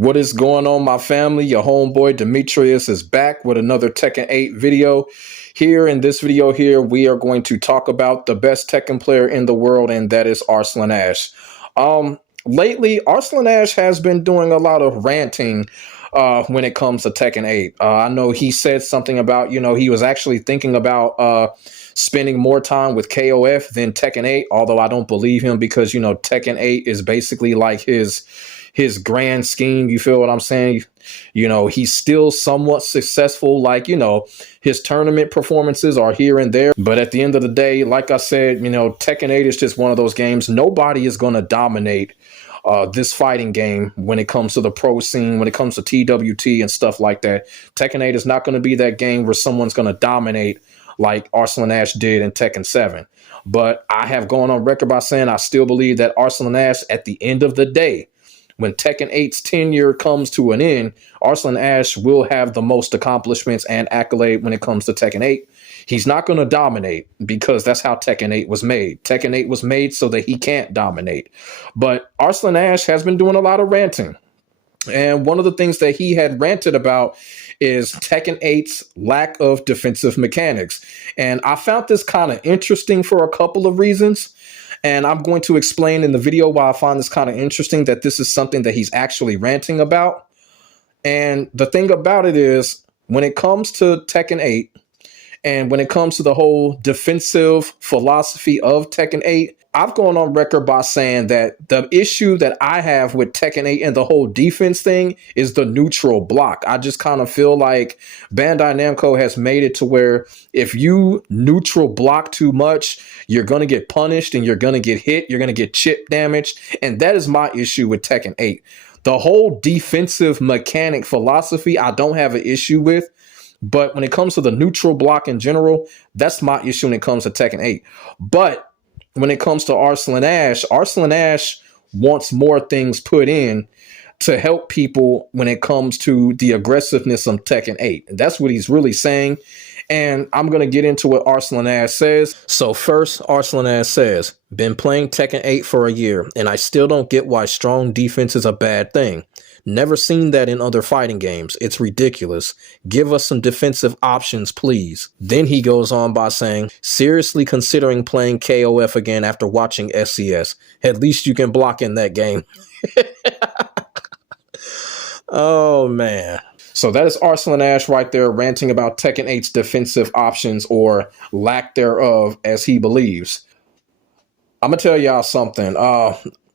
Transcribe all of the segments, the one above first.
What is going on, my family? Your homeboy Demetrius is back with another Tekken 8 video. Here in this video here, we are going to talk about the best Tekken player in the world, and that is Arslan Ash. Lately, Arslan Ash has been doing a lot of ranting when it comes to Tekken 8. I know he said something about, he was actually thinking about spending more time with KOF than Tekken 8, although I don't believe him because, Tekken 8 is basically like his grand scheme. You feel what I'm saying? He's still somewhat successful. Like, his tournament performances are here and there. But at the end of the day, like I said, Tekken 8 is just one of those games. Nobody is going to dominate this fighting game when it comes to the pro scene, when it comes to TWT and stuff like that. Tekken 8 is not going to be that game where someone's going to dominate like Arslan Ash did in Tekken 7. But I have gone on record by saying I still believe that Arslan Ash, at the end of the day, when Tekken 8's tenure comes to an end, Arslan Ash will have the most accomplishments and accolade when it comes to Tekken 8. He's not going to dominate because that's how Tekken 8 was made. Tekken 8 was made so that he can't dominate. But Arslan Ash has been doing a lot of ranting. And one of the things that he had ranted about is Tekken 8's lack of defensive mechanics. And I found this kind of interesting for a couple of reasons. And I'm going to explain in the video why I find this kind of interesting, that this is something that he's actually ranting about. And the thing about it is, when it comes to Tekken 8, and when it comes to the whole defensive philosophy of Tekken 8, I've gone on record by saying that the issue that I have with Tekken 8 and the whole defense thing is the neutral block. I just kind of feel like Bandai Namco has made it to where if you neutral block too much, you're going to get punished and you're going to get hit. You're going to get chip damaged. And that is my issue with Tekken 8. The whole defensive mechanic philosophy, I don't have an issue with. But when it comes to the neutral block in general, that's my issue when it comes to Tekken 8. But when it comes to Arslan Ash wants more things put in to help people when it comes to the aggressiveness of Tekken 8. And that's what he's really saying. And I'm going to get into what Arslan Ash says. So first, Arslan Ash says, been playing Tekken 8 for a year, and I still don't get why strong defense is a bad thing. Never seen that in other fighting games. It's ridiculous. Give us some defensive options, please. Then he goes on by saying, seriously considering playing KOF again after watching SCS. At least you can block in that game. Oh, man. So that is Arslan Ash right there ranting about Tekken 8's defensive options, or lack thereof, as he believes. I'm going to tell y'all something.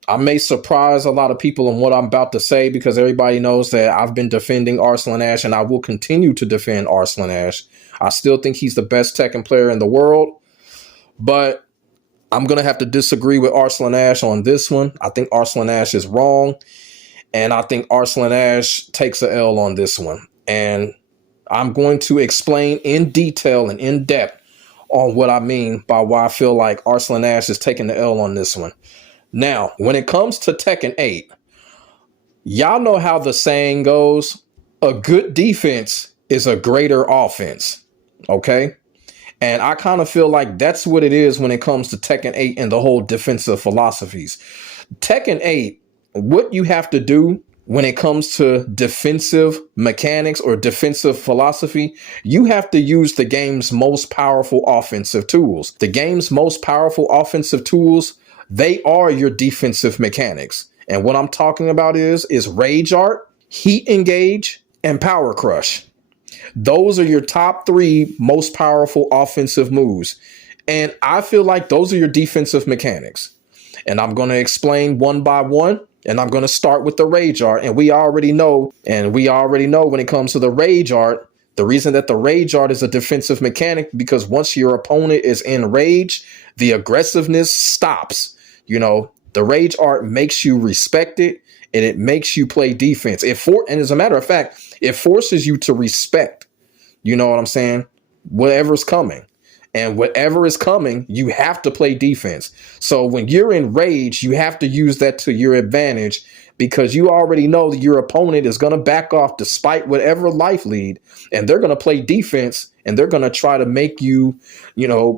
I may surprise a lot of people in what I'm about to say, because everybody knows that I've been defending Arslan Ash, and I will continue to defend Arslan Ash. I still think he's the best Tekken player in the world, but I'm going to have to disagree with Arslan Ash on this one. I think Arslan Ash is wrong, and I think Arslan Ash takes a L on this one. And I'm going to explain in detail and in depth on what I mean by why I feel like Arslan Ash is taking the L on this one. Now, when it comes to Tekken 8, y'all know how the saying goes, a good defense is a greater offense, okay? And I kind of feel like that's what it is when it comes to Tekken 8 and the whole defensive philosophies. Tekken 8, what you have to do when it comes to defensive mechanics or defensive philosophy, you have to use the game's most powerful offensive tools. The game's most powerful offensive tools, they are your defensive mechanics. And what I'm talking about is Rage Art, Heat Engage, and Power Crush. Those are your top 3 most powerful offensive moves. And I feel like those are your defensive mechanics. And I'm going to explain one by one. And I'm going to start with the Rage Art. And we already know when it comes to the Rage Art, the reason that the Rage Art is a defensive mechanic, because once your opponent is in rage, the aggressiveness stops. The Rage Art makes you respect it, and it makes you play defense. And as a matter of fact, it forces you to respect, you know what I'm saying, whatever's coming. And whatever is coming, you have to play defense. So when you're in rage, you have to use that to your advantage, because you already know that your opponent is going to back off despite whatever life lead, and they're going to play defense, and they're going to try to make you,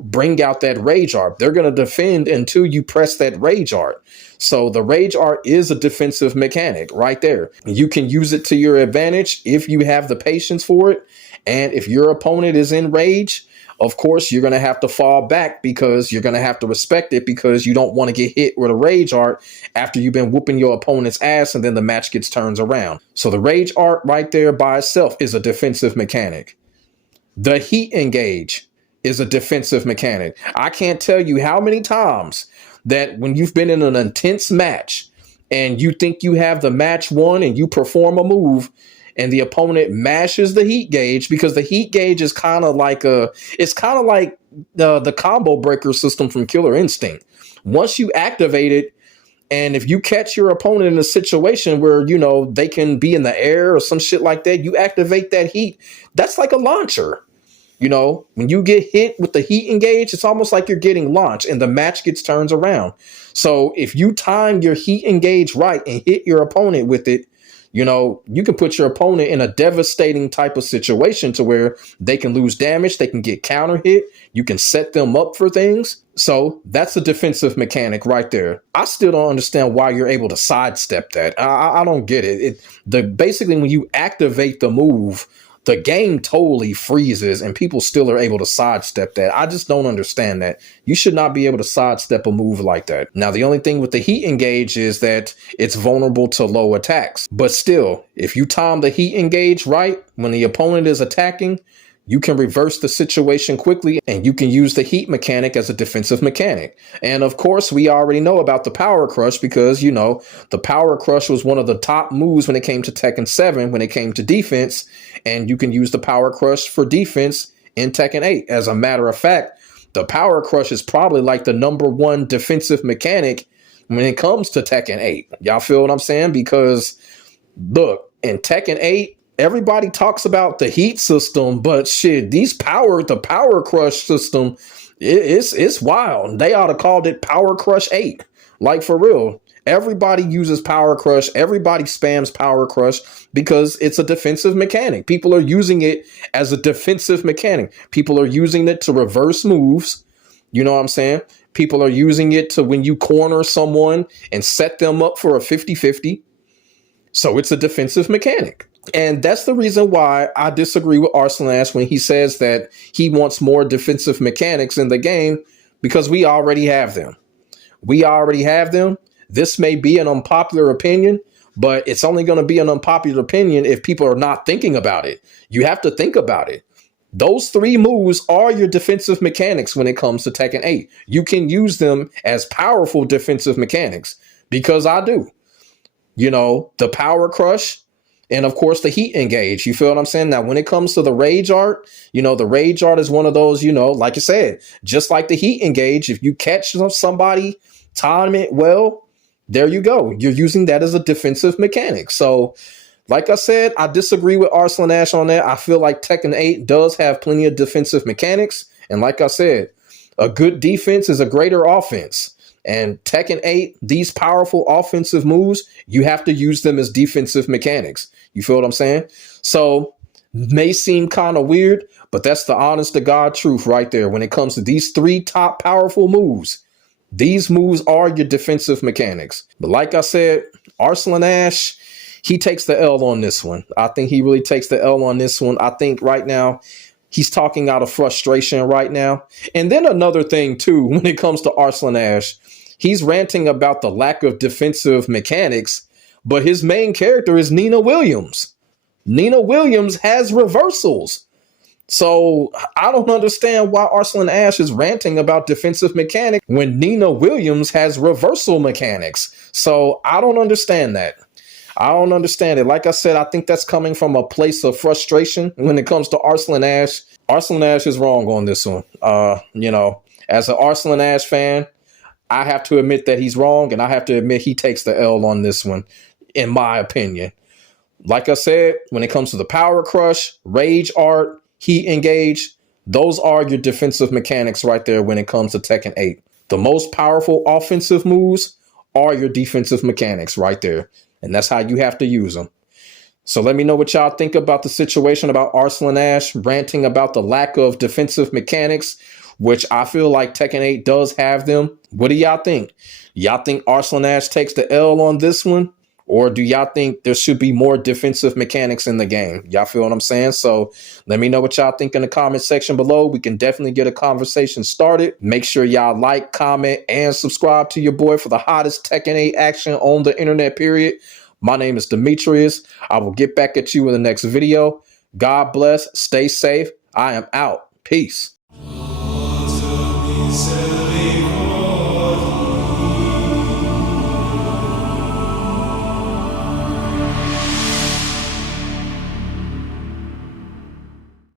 bring out that Rage Art. They're going to defend until you press that Rage Art. So the rage art is a defensive mechanic right there. You can use it to your advantage if you have the patience for it. And if your opponent is in rage, of course, you're going to have to fall back because you're going to have to respect it because you don't want to get hit with a rage art after you've been whooping your opponent's ass and then the match gets turned around. So the rage art right there by itself is a defensive mechanic. The heat engage is a defensive mechanic. I can't tell you how many times that when you've been in an intense match and you think you have the match won and you perform a move and the opponent mashes the heat gauge, because the heat gauge is kind of like the combo breaker system from Killer Instinct. Once you activate it, and if you catch your opponent in a situation where, you know, they can be in the air or some shit like that, you activate that heat. That's like a launcher. You know, when you get hit with the heat engage, it's almost like you're getting launched and the match gets turned around. So if you time your heat engage right and hit your opponent with it, you know, you can put your opponent in a devastating type of situation to where they can lose damage. They can get counter hit. You can set them up for things. So that's a defensive mechanic right there. I still don't understand why you're able to sidestep that. I don't get it. Basically, when you activate the move, the game totally freezes and people still are able to sidestep that. I just don't understand that. You should not be able to sidestep a move like that. Now, the only thing with the heat engage is that it's vulnerable to low attacks. But still, if you time the heat engage right when the opponent is attacking, you can reverse the situation quickly and you can use the heat mechanic as a defensive mechanic. And of course, we already know about the power crush because, you know, the power crush was one of the top moves when it came to Tekken 7, when it came to defense. And you can use the power crush for defense in Tekken 8. As a matter of fact, the power crush is probably like the #1 defensive mechanic when it comes to Tekken 8. Y'all feel what I'm saying? Because look, in Tekken 8, everybody talks about the heat system, but shit, the power crush system, it's wild. They ought to called it Power Crush 8. Like for real. Everybody uses Power Crush. Everybody spams Power Crush because it's a defensive mechanic. People are using it as a defensive mechanic. People are using it to reverse moves. You know what I'm saying? People are using it to when you corner someone and set them up for a 50-50. So it's a defensive mechanic. And that's the reason why I disagree with Arslan when he says that he wants more defensive mechanics in the game, because we already have them. We already have them. This may be an unpopular opinion, but it's only going to be an unpopular opinion if people are not thinking about it. You have to think about it. Those 3 moves are your defensive mechanics when it comes to Tekken 8. You can use them as powerful defensive mechanics, because I do. You know, the power crush, and of course the heat engage. You feel what I'm saying? Now, when it comes to the rage art, you know, the rage art is one of those, you know, like I said, just like the heat engage, if you catch somebody, time it well, there you go. You're using that as a defensive mechanic. So, like I said, I disagree with Arslan on that. I feel like Tekken 8 does have plenty of defensive mechanics. And like I said, a good defense is a greater offense. And Tekken 8, these powerful offensive moves, you have to use them as defensive mechanics. You feel what I'm saying? So, may seem kind of weird, but that's the honest to God truth right there. When it comes to these 3 top powerful moves, these moves are your defensive mechanics. But like I said, Arslan, he takes the L on this one. I think he really takes the L on this one. I think right now he's talking out of frustration right now. And then another thing, too, when it comes to Arslan, he's ranting about the lack of defensive mechanics, but his main character is Nina Williams. Nina Williams has reversals. So I don't understand why Arslan is ranting about defensive mechanics when Nina Williams has reversal mechanics. So I don't understand that. I don't understand it. Like I said, I think that's coming from a place of frustration when it comes to Arslan. Arslan is wrong on this one. You know, as an Arslan fan, I have to admit that he's wrong, and I have to admit he takes the L on this one, in my opinion. Like I said, when it comes to the power crush, rage art, heat engage, those are your defensive mechanics right there when it comes to Tekken 8. The most powerful offensive moves are your defensive mechanics right there. And that's how you have to use them. So let me know what y'all think about the situation about Arslan ranting about the lack of defensive mechanics which I feel like Tekken 8 does have them. What do y'all think? Y'all think Arslan takes the L on this one? Or do y'all think there should be more defensive mechanics in the game? Y'all feel what I'm saying? So let me know what y'all think in the comment section below. We can definitely get a conversation started. Make sure y'all like, comment, and subscribe to your boy for the hottest Tekken 8 action on the internet, period. My name is Demetrius. I will get back at you in the next video. God bless. Stay safe. I am out. Peace.